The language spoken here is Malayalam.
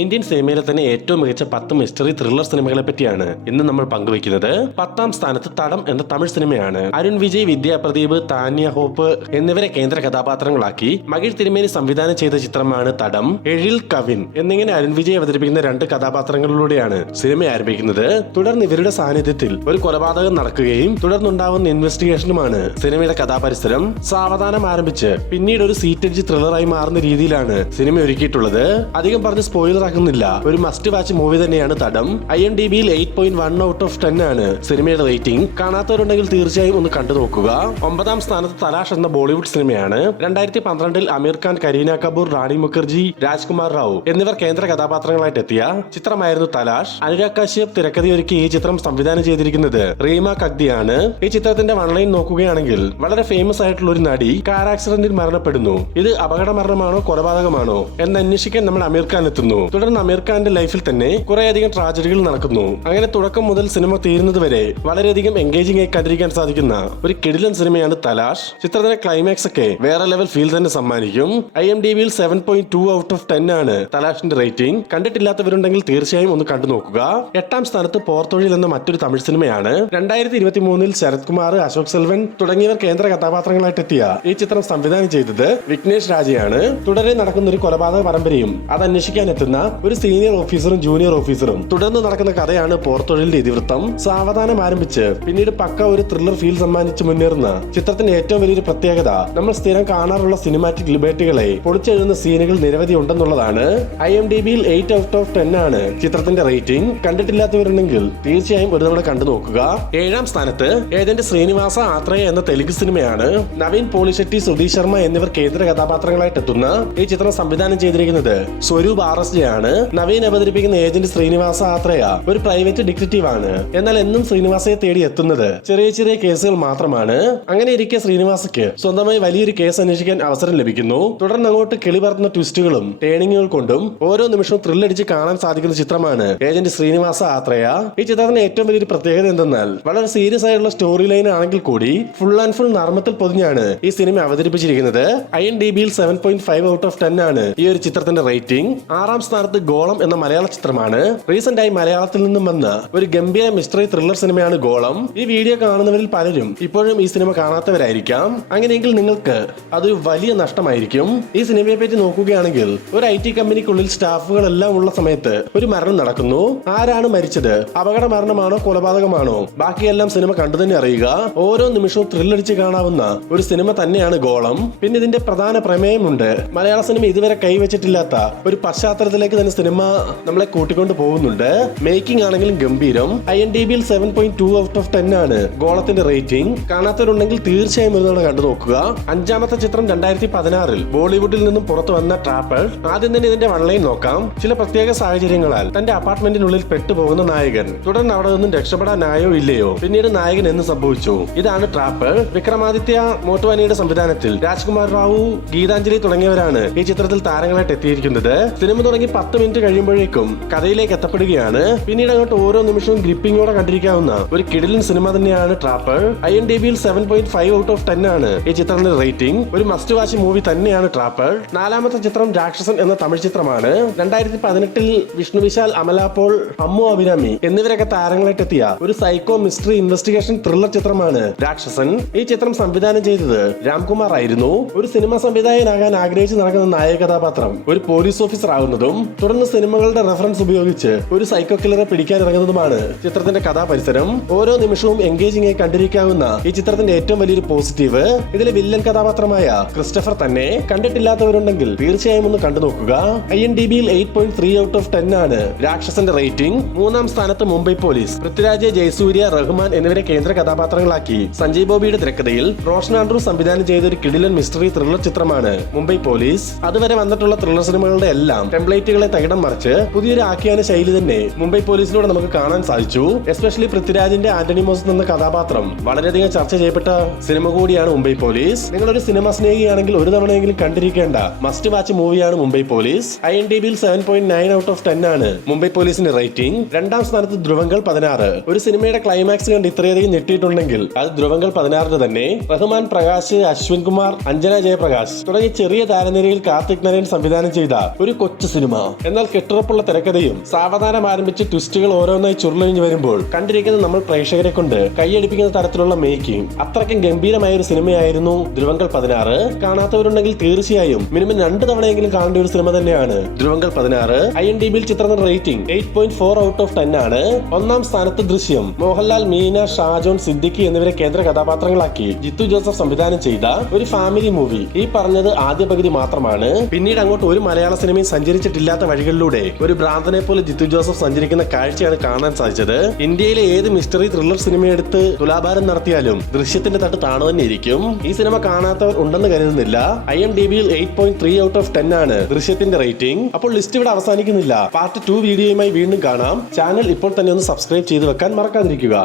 ഇന്ത്യൻ സിനിമയിലെ തന്നെ ഏറ്റവും മികച്ച 10 മിസ്റ്ററി ത്രില്ലർ സിനിമകളെ പറ്റിയാണ് ഇന്ന് നമ്മൾ പങ്കുവയ്ക്കുന്നത്. 10ാം സ്ഥാനത്ത് തടം എന്ന തമിഴ് സിനിമയാണ്. അരുൺ വിജയ്, വിദ്യാ പ്രദീപ്, താന്യ ഹോപ്പ് എന്നിവരെ കേന്ദ്ര കഥാപാത്രങ്ങളാക്കി മകിഴ് തിരുമേനി സംവിധാനം ചെയ്ത ചിത്രമാണ് തടം. എഴിൽ, കവിൻ എന്നിങ്ങനെ അരുൺ വിജയ് അവതരിപ്പിക്കുന്ന 2 കഥാപാത്രങ്ങളിലൂടെയാണ് സിനിമ ആരംഭിക്കുന്നത്. തുടർന്ന് ഇവരുടെ സാന്നിധ്യത്തിൽ ഒരു കൊലപാതകം നടക്കുകയും തുടർന്നുണ്ടാവുന്ന ഇൻവെസ്റ്റിഗേഷനുമാണ് സിനിമയുടെ കഥാപരിസരം. സാവധാനം ആരംഭിച്ച് പിന്നീട് ഒരു സീറ്റേജ് ത്രില്ലറായി മാറുന്ന രീതിയിലാണ് സിനിമ ഒരുക്കിയിട്ടുള്ളത്. അധികം പറഞ്ഞ് സ്പോയിലർ ആക്കുന്നില്ല, ഒരു മസ്റ്റ് വാച്ച് മൂവി തന്നെയാണ് തടം. IMDbയിൽ 8.1 ഔട്ട് ഓഫ് 10 ആണ് സിനിമയുടെ റേറ്റിംഗ്. കാണാത്തവരുണ്ടെങ്കിൽ തീർച്ചയായും ഒന്ന് കണ്ടു നോക്കുക. 9ാം സ്ഥാനത്ത് തലാഷ് എന്ന ബോളിവുഡ് സിനിമയാണ്. 2012 അമീർ ഖാൻ, കരീന കപൂർ, റാണി മുഖർജി, രാജ്കുമാർ റാവു എന്നിവർ കേന്ദ്ര കഥാപാത്രങ്ങളായിട്ട് എത്തിയ ചിത്രമായിരുന്നു തലാഷ്. അനുരാഗ് കശ്യപ് തിരക്കഥയൊരുക്കി ഈ ചിത്രം സംവിധാനം ചെയ്തിരിക്കുന്നത് റീമ കഗ്ദിയാണ്. ഈ ചിത്രത്തിന്റെ വൺലൈൻ നോക്കുകയാണെങ്കിൽ വളരെ ഫേമസ് ആയിട്ടുള്ള ഒരു നടി കാർ ആക്സിഡന്റിൽ മരണപ്പെടുന്നു. ഇത് അപകട മരണമാണോ കൊലപാതകമാണോ എന്ന് അന്വേഷിക്കാൻ നമ്മൾ അമീർ ഖാൻ എത്തുന്നു. തുടർന്ന് അമീർ ഖാന്റെ ലൈഫിൽ തന്നെ കുറേയധികം ട്രാജഡികൾ നടക്കുന്നു. അങ്ങനെ തുടക്കം മുതൽ സിനിമ തീരുന്നത് വരെ വളരെയധികം എൻഗേജിംഗ് ആയി കണ്ടിരിക്കാൻ സാധിക്കുന്ന ഒരു കിടിലൻ സിനിമയാണ് തലാഷ്. ചിത്രത്തിന്റെ ക്ലൈമാക്സ് ഒക്കെ വേറെ ലെവൽ ഫീൽ തന്നെ സമ്മാനിക്കും. IMDbയിൽ 7.2 ഔട്ട് ഓഫ് 10 ആണ് തലാഷിന്റെ റേറ്റിംഗ്. കണ്ടിട്ടില്ലാത്തവരുണ്ടെങ്കിൽ തീർച്ചയായും ഒന്ന് കണ്ടു നോക്കുക. 8ാം സ്ഥാനത്ത് പോർത്തൊഴിൽ എന്ന മറ്റൊരു തമിഴ് സിനിമയാണ്. 2023 ശരത് കുമാർ, അശോക് സെൽവൻ തുടങ്ങിയവർ കേന്ദ്ര കഥാപാത്രങ്ങളായിട്ട് എത്തിയ ഈ ചിത്രം സംവിധാനം ചെയ്തത് വിഘ്നേഷ് രാജയാണ്. തുടരെ നടക്കുന്ന ഒരു കൊലപാതക പരമ്പരയും അത് അന്വേഷിക്കാൻ എത്തുന്ന ഒരു സീനിയർ ഓഫീസറും ജൂനിയർ ഓഫീസറും തുടർന്ന് നടക്കുന്ന കഥയാണ് പോർത്തൊഴിലിന്റെ ഇതിവൃത്തം. സാവധാനം ആരംഭിച്ച് പിന്നീട് പക്ക ഒരു ത്രില്ലർ ഫീൽ സമ്മാനിച്ച് മുന്നേറുന്ന ചിത്രത്തിന്റെ ഏറ്റവും വലിയൊരു പ്രത്യേകത നമ്മൾ സ്ഥിരം കാണാറുള്ള സിനിമാറ്റിക് ലിബർട്ടികളെ പൊളിച്ചെഴുതുന്ന സീനുകൾ നിരവധി ഉണ്ടെന്നുള്ളതാണ്. IMDbയിൽ 8 ഔട്ട് ഓഫ് 10 ആണ് ചിത്രത്തിന്റെ റേറ്റിംഗ്. കണ്ടിട്ടില്ലാത്തവരുണ്ടെങ്കിൽ തീർച്ചയായും ഒരു തവണ കണ്ടു നോക്കുക. 7ാം സ്ഥാനത്ത് ഏജന്റ് ശ്രീനിവാസ ആത്രേയ എന്ന തെലുങ്ക് സിനിമയാണ്. നവീൻ പോളിശെട്ടി, സുധീർ ശർമ്മ എന്നിവർ കേന്ദ്ര കഥാപാത്രങ്ങളായിട്ട് എത്തുന്ന ഈ ചിത്രം സംവിധാനം ചെയ്തിരിക്കുന്നത് സ്വരൂപ് RSJ ആണ്. നവീൻ അവതരിപ്പിക്കുന്ന ഏജന്റ് ശ്രീനിവാസ ആത്രേയ ഒരു പ്രൈവറ്റ് ഡിറ്റക്റ്റീവ് ആണ്. എന്നാൽ എന്നും ശ്രീനിവാസയെ തേടി എത്തുന്നത് ചെറിയ ചെറിയ കേസുകൾ മാത്രമാണ്. അങ്ങനെ ഇരിക്കെ ശ്രീനിവാസയ്ക്ക് സ്വന്തമായി വലിയൊരു കേസ് അന്വേഷിക്കാൻ അവസരം ലഭിക്കുന്നു. തുടർന്ന് അങ്ങോട്ട് കിളി പറത്തുന്ന ട്വിസ്റ്റുകളും ടേണിങ്ങുകൾ കൊണ്ടും ഓരോ നിമിഷവും ത്രില്ലടിച്ച് കാണാൻ സാധിക്കുന്ന ചിത്രമാണ് ഏജന്റ് ശ്രീനിവാസ ആത്രേയ. ഈ ചിത്രത്തിന് ഏറ്റവും വലിയൊരു പ്രത്യേകത എന്തെന്നാൽ വളരെ സീരിയസ് ആയിട്ടുള്ള സ്റ്റോറി ലൈൻ ആണെങ്കിൽ കൂടി ഫുൾ ആൻഡ് ഫുൾ നർമ്മത്തിൽ പൊതിഞ്ഞാണ് ഈ സിനിമ അവതരിപ്പിച്ചിരിക്കുന്നത്. IMDbയിൽ 7.5 ഔട്ട് ഓഫ് 10 ആണ് ഈ ഒരു ചിത്രത്തിന്റെ റേറ്റിംഗ്. 6ാം സ്ഥാനത്ത് ഗോളം എന്ന മലയാള ചിത്രമാണ്. റീസെന്റ് ആയി മലയാളത്തിൽ നിന്നും വന്ന ഒരു ഗംഭീര മിസ്റ്ററി ത്രില്ലർ സിനിമയാണ് ഗോളം. ഈ വീഡിയോ കാണുന്നവരിൽ പലരും ഇപ്പോഴും ഈ സിനിമ കാണാത്തവരായിരിക്കാം. അങ്ങനെയെങ്കിൽ നിങ്ങൾക്ക് അതൊരു വലിയ നഷ്ടമായിരിക്കും. ഈ സിനിമയെ പറ്റി നോക്കുകയാണെങ്കിൽ ഒരു IT കമ്പനിക്കുള്ളിൽ സ്റ്റാഫുകളെല്ലാം ഉള്ള സമയത്ത് ഒരു മരണം നടക്കുന്നു. ആരാണ് മരിച്ചത്, അപകട മരണമാണോ കൊലപാതകമാണോ, ബാക്കിയെല്ലാം സിനിമ കണ്ടു തന്നെ അറിയുക. ഓരോ നിമിഷവും ത്രില്ലടിച്ച് കാണാവുന്ന ഒരു സിനിമ തന്നെയാണ് ഗോളം. പിന്നെ ഇതിന്റെ പ്രധാന പ്രമേയമുണ്ട്. മലയാള സിനിമ ഇതുവരെ കൈവച്ചിട്ടില്ലാത്ത ഒരു പശ്ചാത്തലത്തിലേക്ക് തന്നെ സിനിമ നമ്മളെ കൂട്ടിക്കൊണ്ട് പോകുന്നുണ്ട്. മേക്കിംഗ് ആണെങ്കിലും ഗംഭീരം. IMDbയിൽ 7.2 ഔട്ട് ഓഫ് 10 ആണ് ഗോളത്തിന്റെ റേറ്റിംഗ്. കാണാത്തവരുണ്ടെങ്കിൽ തീർച്ചയായും ഒരു തവണ കണ്ടു നോക്കുക. 5ാമത്തെ ചിത്രം 2016 ബോളിവുഡിൽ നിന്നും പുറത്തു വന്ന ട്രാപ്പർ. ആദ്യം തന്നെ ഇതിന്റെ വൺലൈൻ നോക്കാം. ചില പ്രത്യേക സാഹചര്യങ്ങളാൽ തന്റെ അപ്പാർട്ട്മെന്റിനുള്ളിൽ പെട്ടുപോകുന്ന നായകൻ. തുടർന്ന് അവിടെ നിന്നും രക്ഷപ്പെടാനായോ ഇല്ലയോ, പിന്നീട് നായകൻ എന്ന് സംഭവിച്ചു. ഇതാണ് ട്രാപ്പർ. വിക്രമാദിത്യ മോട്ട്വാനിയുടെ സംവിധാനത്തിൽ രാജ്കുമാർ റാവു, ഗീതാഞ്ജലി തുടങ്ങിയവരാണ് ഈ ചിത്രത്തിൽ താരങ്ങളായിട്ട് എത്തിയിരിക്കുന്നത്. സിനിമ തുടങ്ങി 10 മിനിറ്റ് കഴിയുമ്പോഴേക്കും കഥയിലേക്ക് എത്തപ്പെടുകയാണ്. പിന്നീട് അങ്ങോട്ട് ഓരോ നിമിഷവും ഗ്രിപ്പിംഗോടെ കണ്ടിരിക്കാവുന്ന ഒരു കിടിലൻ സിനിമ തന്നെയാണ് ട്രാപ്പർ. IMDbയിൽ 7.5 ഔട്ട് ഓഫ് 10 ആണ് ഈ ചിത്രത്തിന്റെ റേറ്റിംഗ്. ഒരു മസ്റ്റ് വാച്ച് മൂവി തന്നെയാണ് ട്രാപ്പർ. 4ാമത്തെ ചിത്രം രാക്ഷസൻ എന്ന തമിഴ് ചിത്രമാണ്. 2018 വിഷ്ണു വിശാൽ, അമല പോൾ, അമ്മു അഭിരാമി എന്നിവരൊക്കെ താരങ്ങളായിട്ട് എത്തിയ ഒരു സൈക്കോ മിസ്റ്ററി ഇൻവെസ്റ്റിഗേഷൻ ത്രില്ലർ ചിത്രമാണ് രാക്ഷസൻ. ഈ ചിത്രം സംവിധാനം ചെയ്തത് രാംകുമാർ ആയിരുന്നു. ഒരു സിനിമ സംവിധായകനാകാൻ ആഗ്രഹിച്ച് നടക്കുന്ന നായക കഥാപാത്രം ഒരു പോലീസ് ഓഫീസർ ആകുന്നതും തുടർന്ന് സിനിമകളുടെ റെഫറൻസ് ഉപയോഗിച്ച് ഒരു സൈക്കോ കില്ലറെ പിടിക്കാൻ ഇറങ്ങുന്നതുമാണ് ചിത്രത്തിന്റെ കഥാപരിസരം. ഓരോ നിമിഷവും എൻഗേജിംഗ് ആയി കണ്ടിരിക്കാവുന്ന ഈ ചിത്രത്തിന്റെ ഏറ്റവും വലിയൊരു പോസിറ്റീവ് ഇതിലെ വില്ലൻ കഥാപാത്രമായ ക്രിസ്റ്റഫർ തന്നെ. കണ്ടിട്ടില്ലാത്തവരുണ്ടെങ്കിൽ തീർച്ചയായും ഒന്ന് കണ്ടു നോക്കുക. IMDbയിൽ 8.3 ഔട്ട് ഓഫ് 10 ആണ് രാക്ഷസന്റെ റേറ്റിംഗ്. 3ാം സ്ഥാനത്ത് മുംബൈ പോലീസ്. പൃഥ്വിരാജ്, ജയസൂര്യ, റഹ്മാൻ എന്നിവരെ കേന്ദ്ര കഥാപാത്രങ്ങളാക്കി സഞ്ജയ് ബോബിയുടെ തിരക്കഥയിൽ റോഷൻ ആൻഡ്രൂ സംവിധാനം ചെയ്ത ഒരു കിടിലൻ മിസ്റ്ററി ത്രില്ലർ ചിത്രമാണ് മുംബൈ പോലീസ്. അതുവരെ വന്നിട്ടുള്ള ത്രില്ലർ സിനിമകളുടെ എല്ലാം ടെംപ്ലേറ്റുകളെ തകിടം മറിച്ച് പുതിയൊരു ആഖ്യാന ശൈലി തന്നെ മുംബൈ പോലീസിലൂടെ നമുക്ക് കാണാൻ സാധിച്ചു. എസ്പെഷ്യലി പൃഥ്വിരാജിന്റെ ആന്റണി മോസ് എന്ന കഥാപാത്രം വളരെയധികം ചർച്ച ചെയ്യപ്പെട്ട സിനിമ കൂടിയാണ് മുംബൈ പോലീസ്. നിങ്ങളൊരു സിനിമ സ്നേഹിയാണെങ്കിൽ ഒരു തവണയെങ്കിലും കണ്ടിരിക്കേണ്ട മസ്റ്റ് വാച്ച് മൂവിയാണ് മുംബൈ പോലീസ്. IMDbയിൽ 7.9 ഔട്ട് ഓഫ് 10 ആണ് മുംബൈ പോലീസിന്റെ റേറ്റിംഗ്. 2ാം സ്ഥാനത്ത് ധ്രുവങ്ങൾ 16. ഒരു സിനിമയുടെ ക്ലൈമാക്സ് കണ്ട് ഇത്രയധികം ഞെട്ടിയിട്ടുണ്ടെങ്കിൽ അത് ധ്രുവങ്ങൾ 16 തന്നെ. റഹ്മാൻ, പ്രകാശ്, അശ്വിൻ കുമാർ, അഞ്ജന ജയപ്രകാശ് തുടങ്ങിയ ചെറിയ താരനിരയിൽ കാർത്തിക് നാരായൺ സംവിധാനം ചെയ്ത ഒരു കൊച്ചു സിനിമ. എന്നാൽ കെട്ടുറപ്പുള്ള തിരക്കഥയും സാവധാനം ആരംഭിച്ച് ട്വിസ്റ്റുകൾ ഓരോന്നായി ചുരുളഴിഞ്ഞു വരുമ്പോൾ കണ്ടിരിക്കുന്ന നമ്മൾ പ്രേക്ഷകരെ കൊണ്ട് കൈയടിപ്പിക്കുന്ന തരത്തിലുള്ള മേക്കിംഗ് അത്രയ്ക്കും ഗംഭീരമായ ഒരു സിനിമയായിരുന്നു ധ്രുവങ്ങൾ 16. കാണാത്തവരുണ്ടെങ്കിൽ തീർച്ചയായും മിനിമം 2 തവണയെങ്കിലും കാണേണ്ട ഒരു സിനിമ തന്നെയാണ് ധ്രുവങ്ങൾ 16. IMDbയിൽ ചിത്രത്തിന്റെ റേറ്റിംഗ് 8.4 ഔട്ട് ഓഫ് 10 ആണ്. 1-ാം സ്ഥാനത്ത് ദൃശ്യം. മോഹൻലാൽ, മീന, ഷാജോൺ, സിദ്ദിഖി എന്നിവരെ കേന്ദ്ര കഥാപാത്രങ്ങളാക്കി ജിത്തു ജോസഫ് സംവിധാനം ചെയ്ത ഒരു ഫാമിലി മൂവി. ഈ പറഞ്ഞത് ആദ്യ പകുതി മാത്രമാണ്. പിന്നീട് അങ്ങോട്ട് ഒരു മലയാള സിനിമയും സഞ്ചരിച്ചിട്ടില്ലാത്ത വഴികളിലൂടെ ഒരു ഭ്രാന്തനെ പോലെ ജിത്തു ജോസഫ് സഞ്ചരിക്കുന്ന കാഴ്ചയാണ് കാണാൻ സാധിച്ചത്. ഇന്ത്യയിലെ ഏത് മിസ്റ്ററി ത്രില്ലർ സിനിമയെടുത്ത് തുലാഭാരം നടത്തിയാലും ദൃശ്യത്തിന്റെ തട്ട് താണു തന്നെ ഇരിക്കും. ഈ സിനിമ കാണാത്തവർ ഉണ്ടെന്ന് കരുതുന്നില്ല. IMDbയിൽ 8.3 ഔട്ട് ഓഫ് 10 ആണ് ദൃശ്യത്തിന്റെ റേറ്റിംഗ്. അപ്പോൾ ലിസ്റ്റ് ഇവിടെ അവസാനിക്കുന്നില്ല. പാർട്ട് 2 വീഡിയോയുമായി വീണ്ടും കാണാം. ചാനൽ ഇപ്പോൾ തന്നെ ഒന്ന് സബ്സ്ക്രൈബ് ചെയ്ത് വെക്കാൻ മറക്കാതിരിക്കുക.